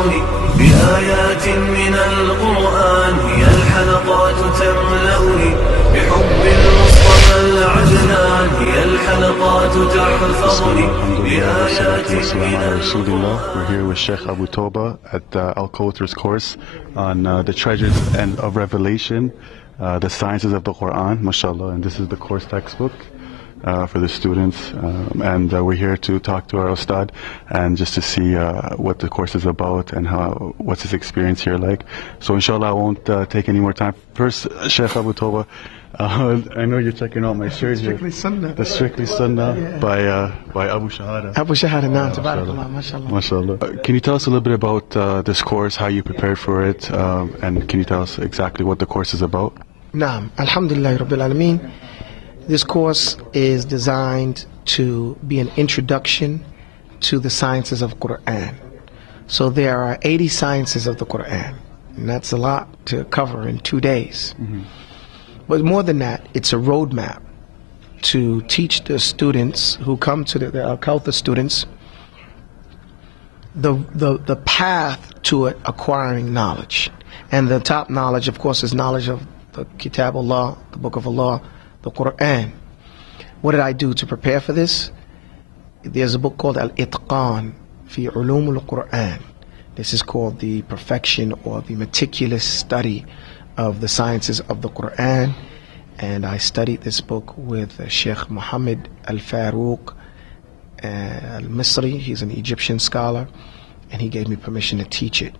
تحفظني بآيات من القرآن هي الحلقات تملأني بحب المصطفى العدنان هي الحلقات تحفظني بآيات من القرآن. We're here with Sheikh Abu Toba at Al-Kauthar course on the treasures of revelation, the sciences of the Quran, mashallah, and this is the course textbook for the students, and we're here to talk to our Ustad and just to see what the course is about and what's his experience here like. So inshallah I won't take any more time. First, Sheikh Abu Toba, I know you're checking out my shirt here. Strictly Sunnah. The Strictly Sunnah by Abu Shahada. Abu Shahada, naam, tabarakallah, mashallah. Mashallah. Can you tell us a little bit about this course, how you prepared for it, and can you tell us exactly what the course is about? Naam, alhamdulillah rabbil alameen. This course is designed to be an introduction to the sciences of Quran. So there are 80 sciences of the Quran, and that's a lot to cover in 2 days. But more than that, it's a roadmap to teach the students who come to the Al-Kauthar students the path to acquiring knowledge. And the top knowledge, of course, is knowledge of the Kitab Allah, the Book of Allah, the Quran. What did I do to prepare for this? There's a book called Al-Itqan fi Ulum al-Quran. This is called the perfection or the meticulous study of the sciences of the Quran. And I studied this book with Sheikh Muhammad Al-Faruq Al-Misri. He's an Egyptian scholar, and he gave me permission to teach it.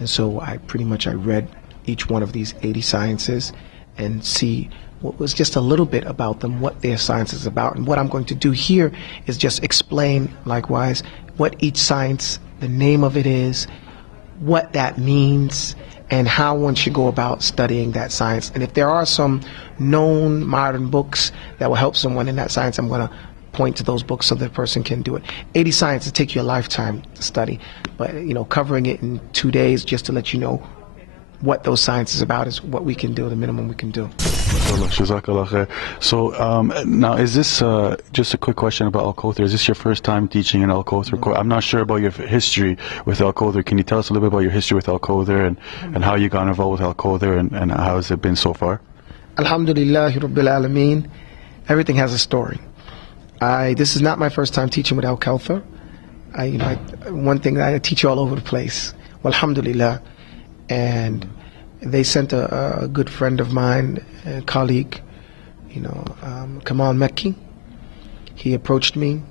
And so I read each one of these 80 sciences and see what was just a little bit about them, what their science is about. And what I'm going to do here is just explain, likewise, what each science, the name of it is, what that means, and how one should go about studying that science. And if there are some known modern books that will help someone in that science, I'm going to point to those books so the person can do it. 80 sciences take you a lifetime to study, but covering it in 2 days just to let you know what those sciences about is what we can do, the minimum we can do. So now, is this just a quick question about Al-Kauthar? Is this your first time teaching in Al-Kauthar? No. I'm not sure about your history with Al-Kauthar. Can you tell us a little bit about your history with Al-Kauthar and how you got involved with Al-Kauthar and how has it been so far? Alhamdulillah Rabbil Alameen. Everything has a story. This is not my first time teaching with Al-Kauthar. One thing, I teach all over the place. Well, alhamdulillah. And they sent a good friend of mine, a colleague, Kamal Mekki. He approached me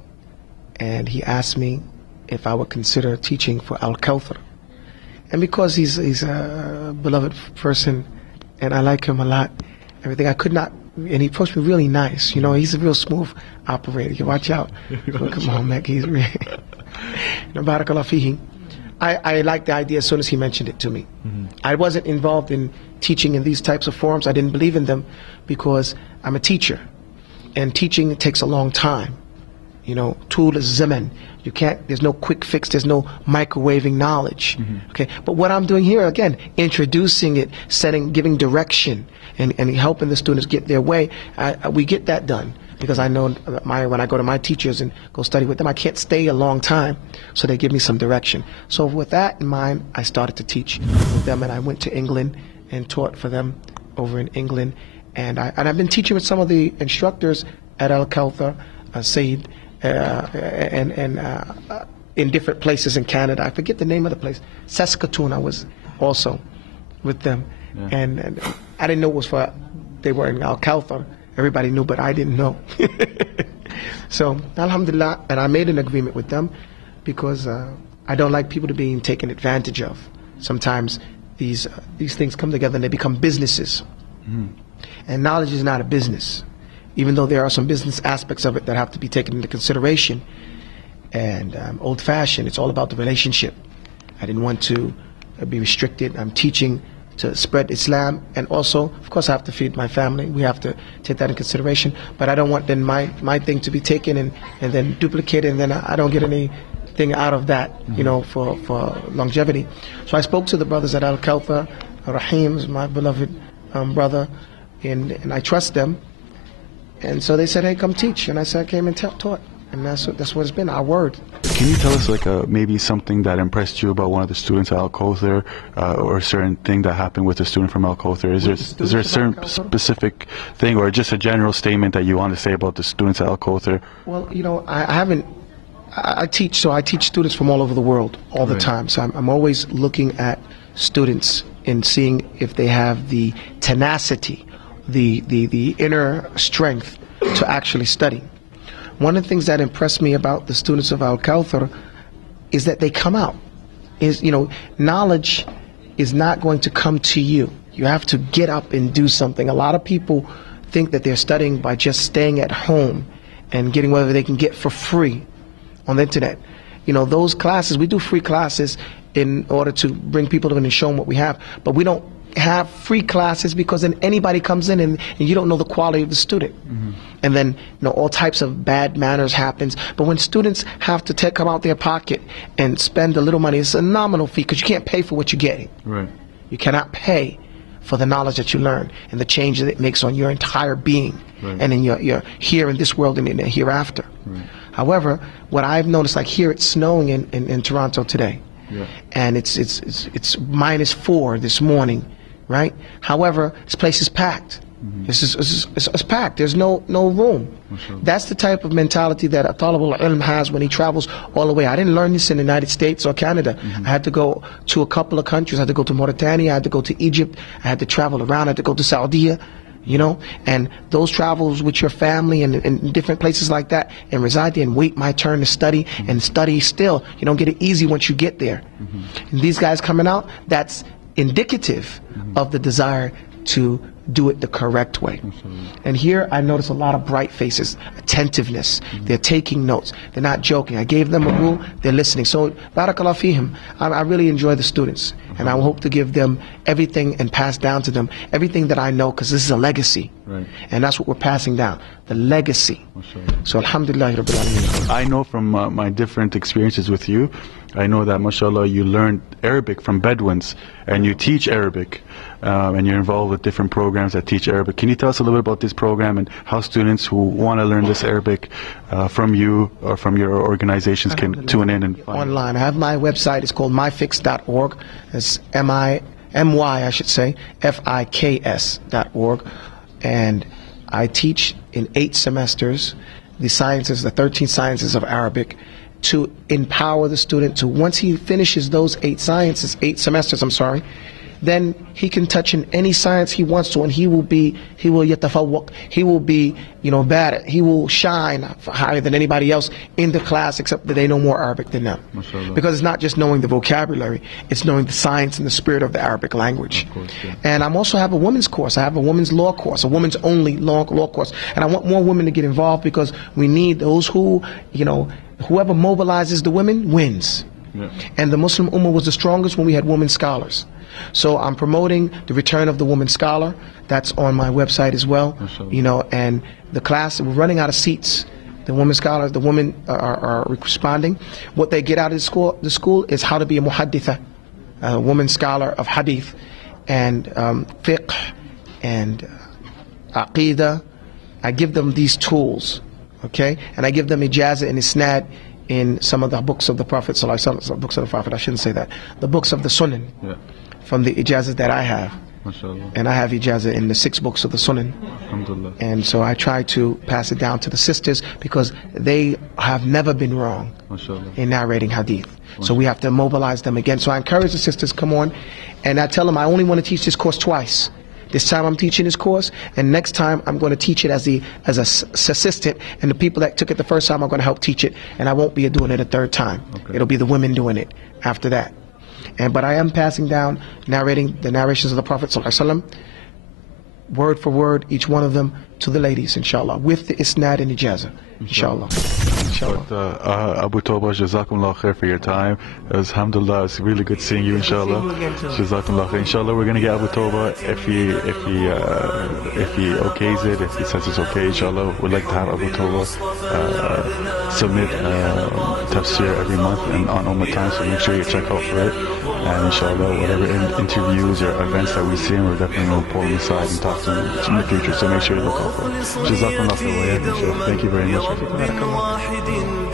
and he asked me if I would consider teaching for Al-Kauthar. And because he's a beloved person and I like him a lot, everything, I could not, and he approached me really nice. He's a real smooth operator. You watch out. Kamal Mekki, he's really, barakallah fihi. I liked the idea as soon as he mentioned it to me. I wasn't involved in teaching in these types of forums. I didn't believe in them because I'm a teacher. And teaching, it takes a long time. Tool is zaman. There's no quick fix, there's no microwaving knowledge. Okay. But what I'm doing here, again, introducing it, giving direction, and helping the students get their way, we get that done. Because I know when I go to my teachers and go study with them, I can't stay a long time, so they give me some direction. So with that in mind, I started to teach with them, and I went to England and taught for them over in England. And I've been teaching with some of the instructors at Al-Kauthar, Said, and in different places in Canada. I forget the name of the place. Saskatoon, I was also with them. Yeah. And I didn't know they were in Al-Kauthar. Everybody knew, but I didn't know. So, alhamdulillah, and I made an agreement with them because I don't like people to be taken advantage of. Sometimes these things come together and they become businesses. And knowledge is not a business, even though there are some business aspects of it that have to be taken into consideration. And old-fashioned, it's all about the relationship. I didn't want to be restricted. I'm teaching to spread Islam, and also, of course, I have to feed my family. We have to take that in consideration. But I don't want then my thing to be taken and then duplicated, and then I don't get anything out of that, for longevity. So I spoke to the brothers at Al-Kauthar. Rahim is my beloved brother, and I trust them. And so they said, hey, come teach. And I said, I came and taught. And that's what it's been, our word. Can you tell us like maybe something that impressed you about one of the students at Al-Kauthar, or a certain thing that happened with a student from Al-Kauthar? Is there a certain specific thing, or just a general statement that you want to say about the students at Al-Kauthar? Well, you know, I teach, so I teach students from all over the world all the time. So I'm always looking at students and seeing if they have the tenacity, the inner strength to actually study. One of the things that impressed me about the students of Al-Kauthar is that they come out. Knowledge is not going to come to you. You have to get up and do something. A lot of people think that they're studying by just staying at home and getting whatever they can get for free on the internet. Those classes, we do free classes in order to bring people in and show them what we have, but we don't have free classes because then anybody comes in and you don't know the quality of the student. And then all types of bad manners happens. But when students have to come out their pocket and spend a little money, it's a nominal fee because you can't pay for what you're getting. Right. You cannot pay for the knowledge that you learn and the change that it makes on your entire being, and in your here in this world and in the hereafter. However, what I've noticed, like here it's snowing in Toronto today, and it's -4 this morning, right? However, this place is packed. It's packed. There's no room. That's the type of mentality that Talib al-Ilm has when he travels all the way. I didn't learn this in the United States or Canada. I had to go to a couple of countries. I had to go to Mauritania. I had to go to Egypt. I had to travel around. I had to go to Saudi. And those travels with your family and different places like that, and reside there and wait my turn to study and study still. You don't get it easy once you get there. And these guys coming out, that's indicative of the desire to do it the correct way. And here I notice a lot of bright faces, attentiveness. They're taking notes. They're not joking. I gave them a rule. They're listening. So, barakallah fihim. I really enjoy the students, and I hope to give them everything and pass down to them everything that I know, because this is a legacy. And that's what we're passing down, the legacy. So, alhamdulillah rabbil alameen. I know from my different experiences with you, I know that, mashallah, you learned Arabic from Bedouins, and you teach Arabic, and you're involved with different programs that teach Arabic. Can you tell us a little bit about this program and how students who want to learn this Arabic from you or from your organizations can tune in and find online? I have my website. It's called myfix.org. It's M-Y, I should say, FIKS.org. And I teach in 8 semesters the 13 sciences of Arabic, to empower the student to, once he finishes those 8 semesters, then he can touch in any science he wants to, and he will yatafawwaq, he will be, better, he will shine higher than anybody else in the class, except that they know more Arabic than them. Because it's not just knowing the vocabulary, it's knowing the science and the spirit of the Arabic language. And I also have a women's course. I have a women's law course, a women's only law course. And I want more women to get involved, because we need those who, whoever mobilizes the women wins. And the Muslim Ummah was the strongest when we had women scholars. So I'm promoting the return of the woman scholar. That's on my website as well. And the class, we're running out of seats. The women scholars, the women are responding. What they get out of the school is how to be a muhadditha, a woman scholar of hadith and fiqh and aqidah. I give them these tools, okay? And I give them ijazah and isnad in some of the books of the Prophet ﷺ, books of the Prophet, I shouldn't say that, the books of the Sunan, from the ijazah that I have. And I have ijazah in the 6 books of the Sunan. And so I try to pass it down to the sisters, because they have never been wrong in narrating hadith. So we have to mobilize them again. So I encourage the sisters, come on, and I tell them I only want to teach this course twice. This time I'm teaching this course, and next time I'm going to teach it as a assistant, and the people that took it the first time are going to help teach it, and I won't be doing it a third time. It'll be the women doing it after that. But I am passing down, narrating the narrations of the Prophet ﷺ, word for word, each one of them, to the ladies, inshallah, with the isnad and ijazah, inshallah. But Abu Toba, Jazakumullah khair for your time. Alhamdulillah, it's really good seeing you, inshallah. Jazakumullah khair. Inshallah, we're gonna get Abu Toba if he okays it, if he says it's okay, inshallah. We'd like to have Abu Toba submit tafsir every month and on Ummah Time, so make sure you check out for it. And inshallah, whatever interviews or events that we see, we're definitely going to pull them aside and talk to them in the future, so make sure you look out for it. Jazakallah khair. Thank you very much.